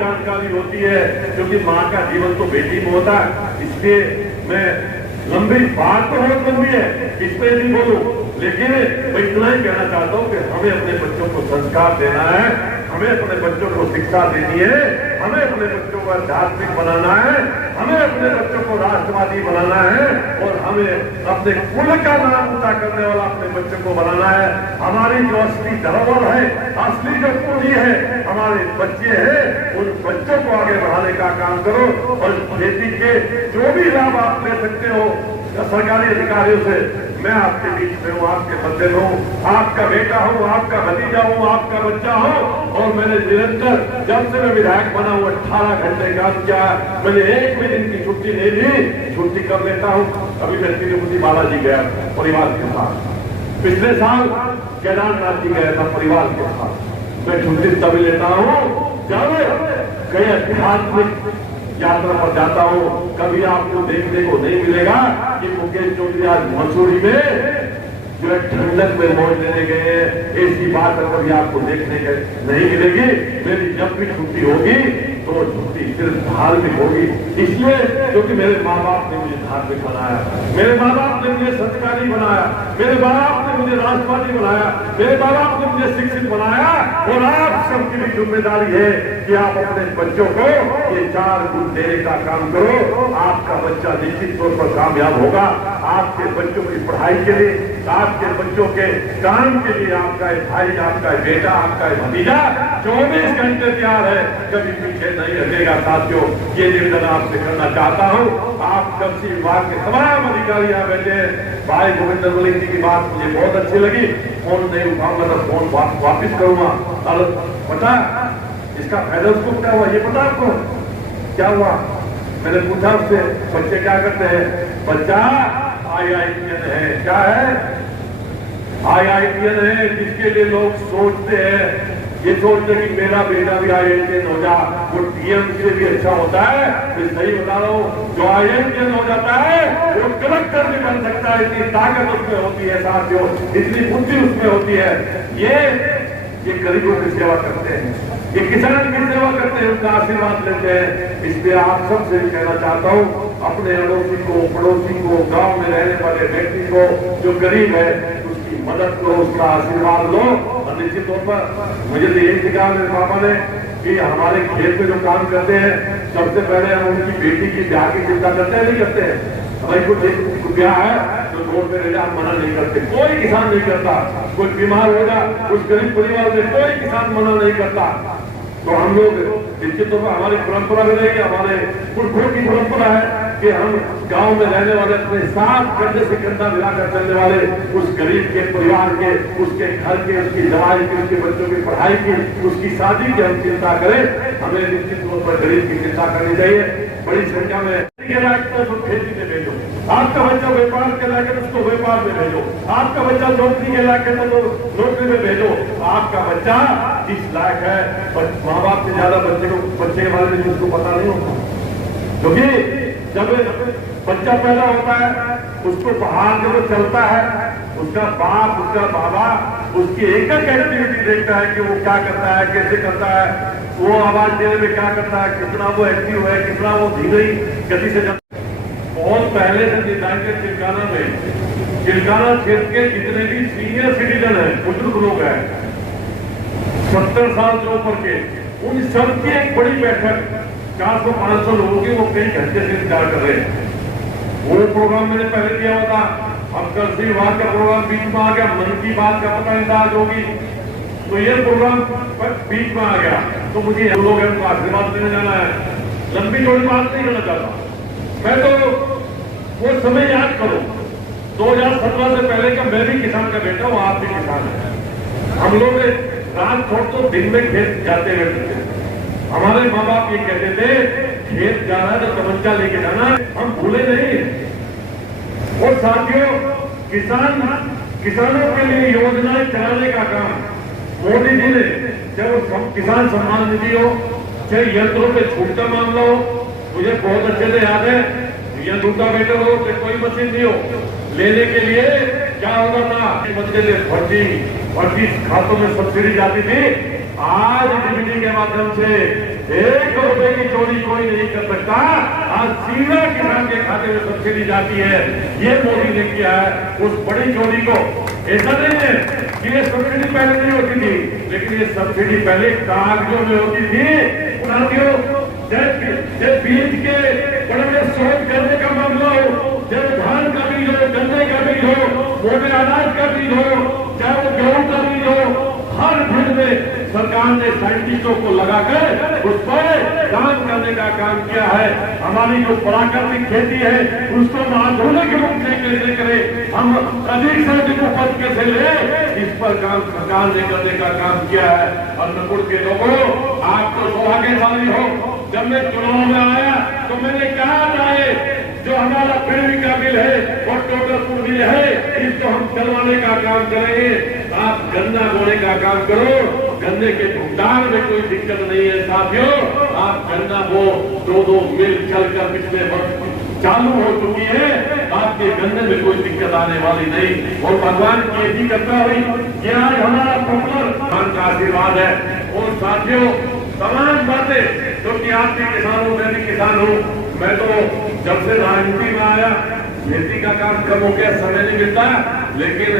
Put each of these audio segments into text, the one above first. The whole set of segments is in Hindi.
जानकारी होती है, क्योंकि माँ का जीवन तो बेटी में होता है। इसलिए मैं लंबी बात तो बहुत लंबी है, इस पर नहीं बोलूं, लेकिन मैं इतना ही कहना चाहता हूं कि हमें अपने बच्चों को संस्कार देना है, हमें अपने बच्चों को शिक्षा देनी है, हमें अपने बच्चों को आध्यात्मिक बनाना है, हमें अपने बच्चों को राष्ट्रवादी बनाना है और हमें अपने कुल का नाम ऊंचा करने वाला अपने बच्चों को बनाना है। हमारी जो असली धरोहर है, असली जो पूंजी है, हमारे बच्चे हैं, उन बच्चों को आगे बढ़ाने का काम करो और खेती के जो भी लाभ आप ले सकते हो सरकारी अधिकारियों से, मैं आपके बीच में हूँ, आपके मध्य में हूँ, आपका बेटा हूँ, आपका भतीजा हूँ, आपका बच्चा हूँ। और मैंने निरंतर जब से मैं विधायक बना हूँ 18 घंटे काम किया, मैंने एक भी दिन की छुट्टी नहीं ली, छुट्टी कर लेता हूँ। अभी मैं तिरुपति बालाजी गया परिवार के साथ, पिछले साल केदारनाथ जी गया था परिवार के साथ। मैं छुट्टी तभी लेता हूँ जब कई आध्यात्मिक यात्रा पर जाता हूँ। कभी आपको देखने को नहीं मिलेगा कि मुकेश चौधरी आज मसूरी में जो है ठंडक में मौज लेने गए हैं, ऐसी बात कभी आपको देखने के नहीं मिलेगी। मेरी जब भी छुट्टी होगी तो वो छुट्टी सिर्फ धार्मिक होगी, इसलिए क्योंकि मेरे माँ बाप ने मुझे धार्मिक बनाया, मेरे माँ बाप ने मुझे संस्कारी बनाया, मेरे माँ बाप ने मुझे राष्ट्रवादी बनाया, मेरे माँ बाप ने मुझे शिक्षित बनाया। और आप सबकी भी जिम्मेदारी है कि आप अपने बच्चों को ये 4 गुण देने का काम करो। आपका बच्चा निश्चित तौर पर कामयाब होगा। आपके बच्चों की पढ़ाई के लिए, आपके बच्चों के काम के लिए आपका एक भाई, आपका एक बेटा, आपका एक भतीजा 24 घंटे तैयार है, कभी पीछे नहीं हटेगा। साथियों, ये निवेदन आपसे करना चाहता हूँ। आप कृषि विभाग के तमाम अधिकारी यहाँ बैठे हैं। भाई गोविंदर मलिक जी की बात मुझे बहुत अच्छी लगी। फोन नहीं उठाऊंगा तो फोन वापिस करूंगा। पता इसका फायदा उसको क्या हुआ, ये पता आपको क्या हुआ? मैंने पूछा उससे, बच्चे क्या करते हैं? बच्चा IITN है। क्या है? IITN है, जिसके लिए लोग सोचते हैं, ये सोचते हैं कि मेरा बेटा भी IITN हो जा, वो DM से भी अच्छा होता है। मैं सही बता रहा हूँ, जो IITN हो जाता है वो कलेक्टर भी बन सकता है। इतनी ताकत उसमें होती है साथियों, इतनी बुद्धि उसमें होती है। ये गरीबों की सेवा करते हैं, ये किसान की सेवा करते हैं, उनका आशीर्वाद लेते हैं। इसलिए आप सबसे कहना चाहता हूँ, अपने अड़ोसी को, पड़ोसी को, गांव में रहने वाले व्यक्ति को जो गरीब है उसकी मदद करो, उसका आशीर्वाद लो। और निश्चित तौर पर मुझे तो यही सिखा मेरे पापा ने कि हमारे खेत में जो काम करते हैं, सबसे पहले हम उनकी बेटी की ब्याह की चिंता करते हैं, नहीं करते हैं? भाई कुछ ब्याह है तो रोड पे हम मना नहीं करते, कोई किसान नहीं करता। कोई बीमार होगा उस गरीब परिवार में कोई किसान मना नहीं करता। तो हम लोग निश्चित तौर पर हमारी परंपरा में रहेगी, हमारे पुरखों की परंपरा है कि हम गांव में रहने वाले अपने साथ कंधे से कंधा मिलाकर चलने वाले उस गरीब के परिवार के, उसके घर के, उसकी दवाई की, उसके बच्चों की पढ़ाई की, उसकी शादी की हम चिंता करें। हमें निश्चित तौर पर गरीब की चिंता करनी चाहिए। बड़ी संख्या में खेती में भेजो, आपका बच्चा व्यापार के लायक है उसको व्यापार में भेजो, आपका बच्चा नौकरी के लायक है तो नौकरी में भेजो। आपका बच्चा जिस लायक है, माँ बाप से ज्यादा बच्चे के बारे में जिसको पता नहीं होता, क्योंकि जब बच्चा पैदा होता है उसको बाहर जब वो चलता है, उसका बाप, उसका बाबा उसकी एक एक्टिविटी देखता है कि वो क्या करता है, कैसे करता है, वो आवाज देने में क्या करता है, कितना वो एक्टिव है, कितना वो धीमी गति से चलता है। बहुत पहले से डिजाइन चिलकाना में, चिलकाना क्षेत्र के जितने भी सीनियर सिटीजन है, बुजुर्ग लोग हैं 70 साल से ऊपर के, उन सबकी एक बड़ी बैठक 400-500 लोगों की वो कई घंटे से इंतजार कर रहे हैं। वो प्रोग्राम मैंने पहले दिया हुआ था, अब कृषि विभाग का प्रोग्राम बीच में आ गया, मन की बात का पता नहीं आज होगी, तो ये प्रोग्राम बीच में आ गया। तो मुझे लोग हैं उनको आशीर्वाद देने जाना है, लंबी चौड़ी बात नहीं करना चाहता मैं। तो वो समय याद करो, 2017 से पहले का मैं भी किसान का बेटा हूँ, आप भी किसान है। हम लोग रात छोड़ तो दिन में खेत जाते रहते थे। हमारे माँ बाप ये कहते थे खेत जाना है तो तमंचा लेके जाना, हम भूले नहीं। और साथियों, किसानों के लिए योजनाएं चलाने का काम मोदी जी ने, चाहे वो किसान सम्मान निधि हो, चाहे यंत्रों पे छूट का मामला हो, मुझे बहुत अच्छे से याद है, यंत्र का बेटर हो चाहे कोई मशीन नहीं हो, लेने के लिए क्या होता था, बच्चे फर्जी खातों में सब्सिडी जाती थी। आज डीबीटी के माध्यम से ₹1 की चोरी कोई नहीं कर सकता। आज सीधा किसान के खाते में सब्सिडी जाती है, ये मोदी ने किया है। उस बड़ी चोरी को ऐसा नहीं है कि ये सब्सिडी पहले नहीं होती थी, लेकिन ये सब्सिडी पहले कागजों में होती थी। साथियों, जब बीज के बड़े बड़े शोध करने का मामला हो, जब धान का बीज हो, गन्ने का बीज हो, मोटे अनाज का बीज हो, चाहे वो गेहूं का बीज हो, हर फील्ड में सरकार ने साइंटिस्टों को लगाकर उस पर काम करने का काम किया है। हमारी जो प्राकृतिक खेती है उसको आधुनिक रूप से कैसे करें, हम अधिक से अधिक उपज कैसे ले, इस पर काम सरकार ने करने का काम किया है। अन्नपूर्ण के लोगों, आप तो सौभाग्यशाली हो। जब मैं चुनाव में आया तो मैंने कहा था जो हमारा बिजली का बिल है और टोटल बिल है, इसको हम चलवाने का काम करेंगे। आप गन्ना बोने का काम करो, गन्ने के भुगतान में कोई दिक्कत नहीं है। साथियों, आप गन्ना बो, 2 मिल चलकर पिछले वर्ष चालू हो चुकी है, आपके गन्ने में कोई दिक्कत आने वाली नहीं। और भगवान की ऐसी कृपा हुई कि आज हमारा पॉपुलर भगवान का आशीर्वाद है। और साथियों, तमाम बातें जो कि आप भी किसान हो, मैं भी किसान हूँ। मैं तो जब से राजनीति में आया, खेती का काम कम हो गया, समय नहीं मिलता, लेकिन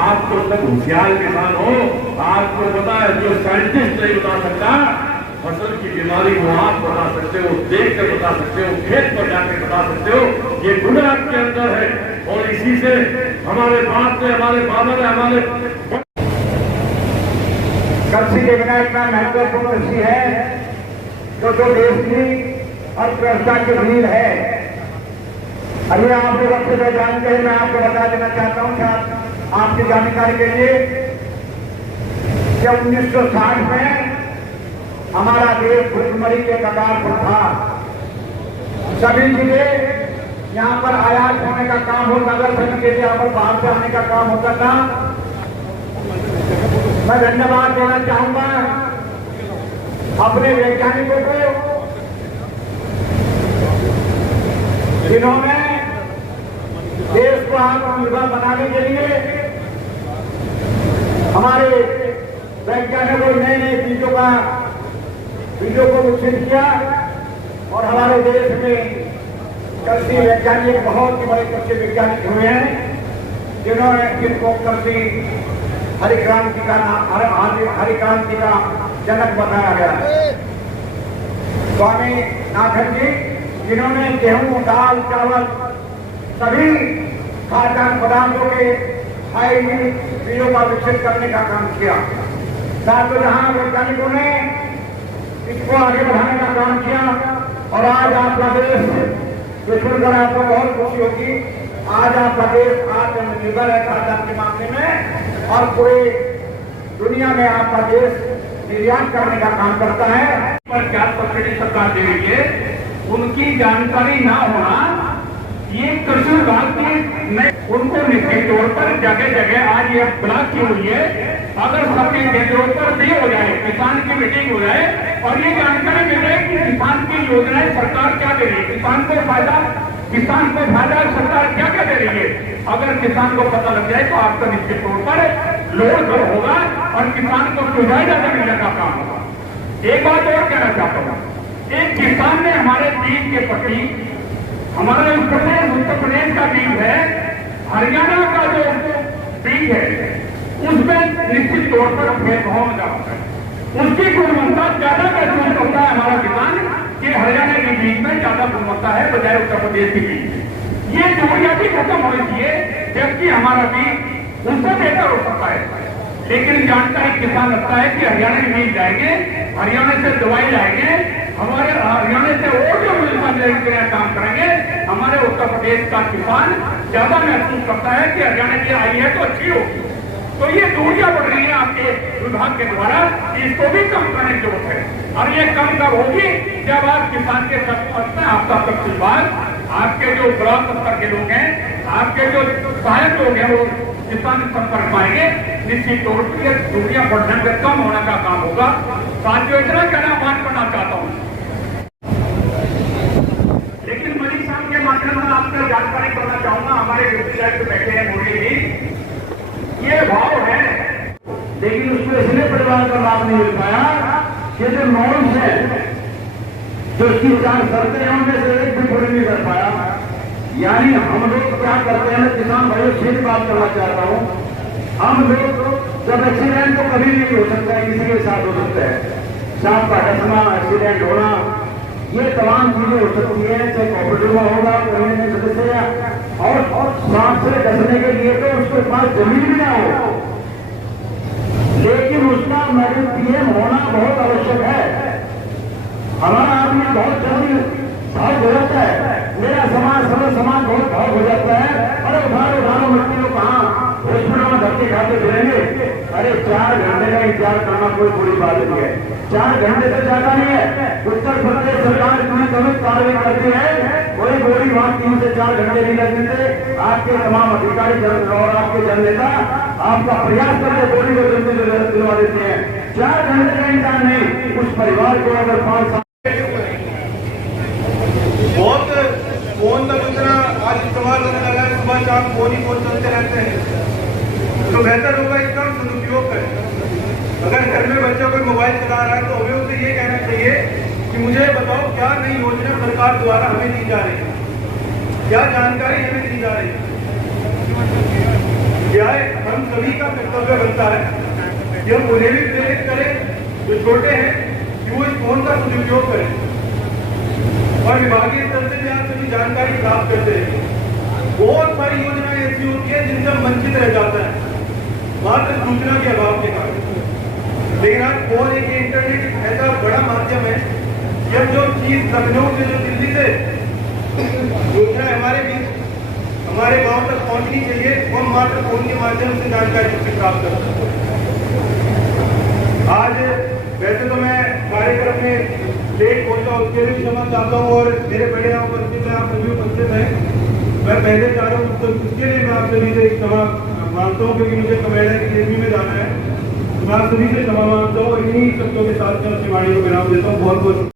आप तो सब होशियार किसान हो। आपको पता है जो साइंटिस्ट नहीं बता सकता, फसल की बीमारी को आप बता सकते हो, देख कर बता सकते हो, खेत पर जाकर बता सकते हो। ये गुण आपके अंदर है और इसी से हमारे बाप ने, हमारे बाबा ने, हमारे कृषि के बिना इतना महत्वपूर्ण कृषि है जो देश की अर्थव्यवस्था की रीढ़ है। अभी आप लोग अच्छे से जानते हैं, मैं आपको बता देना चाहता हूं कि आपकी जानकारी के लिए कि 1960 में हमारा देश भुखमरी के कगार पर था। सभी चीजें यहाँ पर आयात होने का काम होता था, सभी चीजें यहाँ पर बाहर से आने का काम होता था। मैं धन्यवाद देना चाहूंगा अपने वैज्ञानिकों को, जिन्होंने देश को आत्मनिर्भर बनाने के लिए हमारे वैज्ञानिकों ने नए बीजों को विकसित किया और हमारे देश में कृषि वैज्ञानिक बहुत ही बड़े कृषि वैज्ञानिक हुए हैं, जिनको कृषि हरिक्रांति का जनक बताया गया है। स्वामी नाथन जी, जिन्होंने गेहूं, दाल, चावल सभी खाद्यान्न पदार्थों के हाइब्रिड बीजों का विकसित करने का काम किया। साथ ही जहां वैज्ञानिकों ने इसको आगे बढ़ाने का काम किया और आज आपका देश, ये सुनकर आपको बहुत खुशी होगी, आज आपका देश आत्मनिर्भर है खाद्यान्न के मामले में और पूरी दुनिया में आपका देश निर्यात करने का काम करता है। पर क्या सब्सिडी सरकार दे रही है, उनकी जानकारी ना होना, ये कृषि विभाग की उनको निश्चित तौर पर जगह जगह आज ये ब्लॉक की हुई है। अगर सबके केंद्रों पर भी हो जाए, किसान की मीटिंग हो जाए और ये जानकारी मिल जाए कि किसान की योजनाएं सरकार क्या दे रही है, किसान को फायदा सरकार क्या क्या दे रही है। अगर किसान को पता लग जाए तो आपका निश्चित तौर पर लोड होगा और किसान को सुविधाएं ज्यादा मिलने का काम होगा। एक बात और कहना चाहता हूँ, एक किसान ने हमारे बीज के प्रति, हमारा उत्तर प्रदेश का बीज है, हरियाणा का जो बीज है, उसमें निश्चित तौर पर भेदभाव होता है। उसकी गुणवत्ता ज्यादा महसूस करता है हमारा किसान कि हरियाणा के बीज में ज्यादा गुणवत्ता है बजाय उत्तर प्रदेश की बीज। ये दूरियां भी खत्म होनी चाहिए, जबकि हमारा बीज उससे बेहतर हो सकता है। लेकिन जानकारी किसान लगता है कि हरियाणा के बीज जाएंगे, हरियाणा से दवाई लाएंगे, हमारे हरियाणा से और जो मिलकर काम करेंगे, हमारे उत्तर प्रदेश का किसान ज्यादा महसूस करता है कि हरियाणा की आई है तो अच्छी होगी। तो ये दूरियां बढ़ रही है आपके विभाग के द्वारा, इसको भी कम करने की जरूरत है। और ये कम कब होगी, जब आप किसान के संपर्क में आपका कृषि विभाग, आपके जो ब्लॉक स्तर के लोग हैं, आपके जो सहायक लोग हैं, वो किसान संपर्क पाएंगे, निश्चित तौर पर ये दूरियां बढ़ने से कम होने का काम होगा। साथियों, इतना कहना मान करना चाहता हूँ, लेकिन मनीष साहब के माध्यम से आपको जानकारी करना चाहूंगा। हमारे डिप्टी डायरेक्टर बैठे हैं मोदी जी, ये भाव है, लेकिन उसको इसलिए परिवार का लाभ नहीं मिल पाया कि जो नॉर्म्स है जो इसकी 4 शर्तें हैं उनमें से एक भी पूरी नहीं कर पाया। यानी हम लोग क्या करते हैं, किसान भाइयों सीधी बात करना चाहता हूं, हम लोग जब एक्सीडेंट तो कभी भी हो सकता है, किसी के साथ हो सकता है, सांप का डसना, एक्सीडेंट होना, ये तमाम चीजें हो सकती है, चाहे कॉपरेटिव में होगा कोई सदस्य, और सांप से डसने के लिए तो उसके पास जमीन भी ना हो, लेकिन उसका मेडिकल पीएम होना बहुत आवश्यक है। हमारा आदमी बहुत जल्दी भाव हो जाता है, मेरा समाज सरल समाज बहुत भाव हो जाता है। अरे उधारो मिट्टी को कहाँ हॉस्पिटल में धक्के खाते फिरेंगे। अरे 4 घंटे का इंतजार करना कोई बुरी बात नहीं है, 4 घंटे से ज्यादा नहीं है। उत्तर प्रदेश सरकार इतनी कमित कार्रवाई करती है, कोई गोली वहां 3 से 4 घंटे नहीं लगते। आपके तमाम अधिकारी और आपके जननेता आपका प्रयास करके गोली को जल्दी दिलवा देते हैं। 4 घंटे का इंतजार नहीं, उस परिवार को अगर 5 साल बहुत फोन का दूसरा आज इस्तेमाल होने लगा है, सुबह शाम फोन ही फोन चलते रहते हैं, तो बेहतर होगा इसका सदुपयोग करें। अगर घर में बच्चा कोई मोबाइल चला रहा है तो हमें उसे ये कहना चाहिए कि मुझे बताओ क्या नई योजना सरकार द्वारा हमें दी जा रही है, क्या जानकारी हमें दी जा रही है। क्या हम सभी का कर्तव्य बनता है कि हम उन्हें भी प्रेरित करें जो छोटे हैं कि वो इस फोन का सदुपयोग करें, और विभागीय स्तर से भी आप सभी जानकारी प्राप्त करते हैं। बहुत सारी योजनाएं ऐसी होती है जिनसे हम वंचित रह जाता है मात्र सूचना के अभाव के कारण। लेकिन आज फोन एक इंटरनेट ऐसा बड़ा माध्यम है कि हम जो चीज लखनऊ से जो दिल्ली से योजना हमारे बीच हमारे गांव तक पहुंचनी चाहिए, वो हम मात्र फोन के माध्यम से जानकारी प्राप्त कर सकते हैं। आज वैसे तो मैं कार्यक्रम में लेट पहुंचा, उसके लिए क्षमा चाहता हूँ, और मेरे बड़े यहाँ उपस्थित हैं, आप सभी उपस्थित हैं, मैं पहले चाह रहा हूँ तो उसके लिए मैं आप सभी से क्षमा मांगता हूँ, क्योंकि मुझे कमेड़ा की देवी में जाना है, तो मैं आप सभी से क्षमा मांगता हूँ। इन्हीं शब्दों के साथ मैं अपनी वाणी को विराम देता हूँ। बहुत बहुत